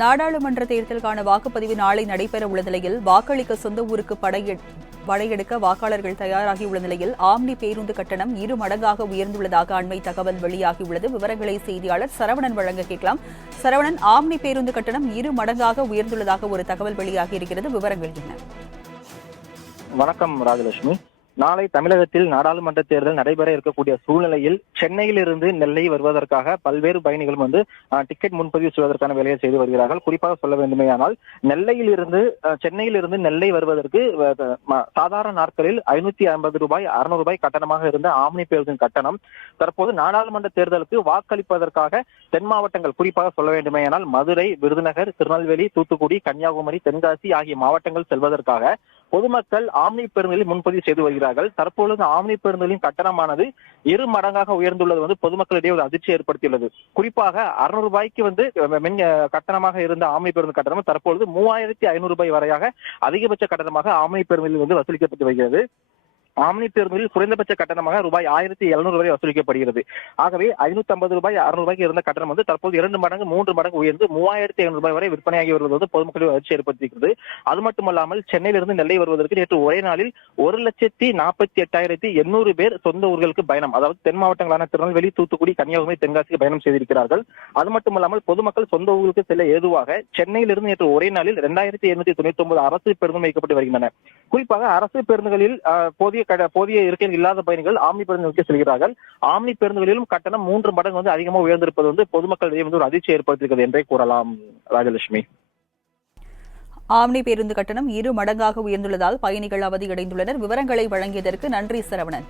நாடாளுமன்ற தேர்தலுக்கான வாக்குப்பதிவு நாளை நடைபெற உள்ள நிலையில் வாக்களிக்க சொந்த ஊருக்கு படையெடுக்க வாக்காளர்கள் தயாராகியுள்ள நிலையில் ஆம்னி பேருந்து கட்டணம் 2 மடங்காக உயர்ந்துள்ளதாக அண்மை தகவல் வெளியாகியுள்ளது. விவரங்களை செய்தியாளர் சரவணன் வழங்க கேட்கலாம். சரவணன், ஆம்னி பேருந்து கட்டணம் 2 மடங்காக உயர்ந்துள்ளதாக ஒரு தகவல் வெளியாகியிருக்கிறது. விவரங்கள் என்ன? வணக்கம் ராஜலட்சுமி. நாளை தமிழகத்தில் நாடாளுமன்ற தேர்தல் நடைபெற இருக்கக்கூடிய சூழ்நிலையில் சென்னையிலிருந்து நெல்லை வருவதற்காக பல்வேறு பயணிகளும் டிக்கெட் முன்பதிவு செய்வதற்கான வேலையை செய்து வருகிறார்கள். குறிப்பாக சொல்ல வேண்டுமேயானால் சென்னையிலிருந்து நெல்லை வருவதற்கு சாதாரண நாட்களில் 550 ரூபாய் 600 ரூபாய் கட்டணமாக இருந்த ஆம்னி பேருந்தின் கட்டணம் தற்போது நாடாளுமன்ற தேர்தலுக்கு வாக்களிப்பதற்காக தென் மாவட்டங்கள், குறிப்பாக சொல்ல வேண்டுமேயானால் மதுரை, விருதுநகர், திருநெல்வேலி, தூத்துக்குடி, கன்னியாகுமரி, தென்காசி ஆகிய மாவட்டங்கள் செல்வதற்காக பொதுமக்கள் ஆம்னி பேருந்துகளில் முன்பதிவு செய்து வருகிறார்கள். தற்பொழுது ஆம்னி பேருந்துகளின் கட்டணமானது 2 மடங்காக உயர்ந்துள்ளது பொதுமக்களிடையே ஒரு அதிர்ச்சி ஏற்படுத்தியுள்ளது. குறிப்பாக 600 ரூபாய்க்கு கட்டணமாக இருந்த ஆம்னி பேருந்து கட்டணம் தற்பொழுது 3500 ரூபாய் வரையாக அதிகபட்ச கட்டணமாக ஆம்னி பேருந்தில் வசூலிக்கப்பட்டு வருகிறது. ஆம்னி பேருந்தில் குறைந்தபட்ச கட்டணமாக ரூபாய் 1700 வரை வசூலிக்கப்படுகிறது. ஆகவே 550 ரூபாய் 600 ரூபாய்க்கு இருந்த கட்டணம் தற்போது 2 மடங்கு 3 மடங்கு உயர்ந்து 3500 ரூபாய் வரை விற்பனையாகி வருவது பொதுமக்களின் அதிர்ச்சி ஏற்படுத்தியிருக்கிறது. அது மட்டுமல்லாமல் சென்னையிலிருந்து நெல்லை வருவதற்கு நேற்று ஒரே நாளில் 1,48,800 பேர் சொந்த ஊர்களுக்கு பயணம், அதாவது தென் மாவட்டங்களான திருநெல்வேலி, தூத்துக்குடி, கன்னியாகுமரி, தென்காசிக்கு பயணம் செய்திருக்கிறார்கள். அது மட்டுமல்லாமல் பொதுமக்கள் சொந்த ஊர்களுக்கு செல்ல ஏதுவாக சென்னையிலிருந்து நேற்று ஒரே நாளில் 2899 அரசு பேருந்து வைக்கப்பட்டு வருகின்றன. குறிப்பாக அரசு பேருந்துகளில் போதிய இருக்கையில் இல்லாத பயணிகள் ஆம்னி பேருந்து நோக்கி செல்கிறார்கள். ஆம்னி பேருந்துகளிலும் கட்டணம் 3 மடங்கு அதிகமாக உயர்ந்திருப்பது பொதுமக்களிடையே ஒரு அதிர்ச்சி ஏற்படுத்தியிருக்கிறது என்றே கூறலாம் ராஜலட்சுமி. ஆம்னி பேருந்து கட்டணம் 2 மடங்காக உயர்ந்துள்ளதால் பயணிகள் அவதியடைந்துள்ளனர். விவரங்களை வழங்கியதற்கு நன்றி சரவணன்.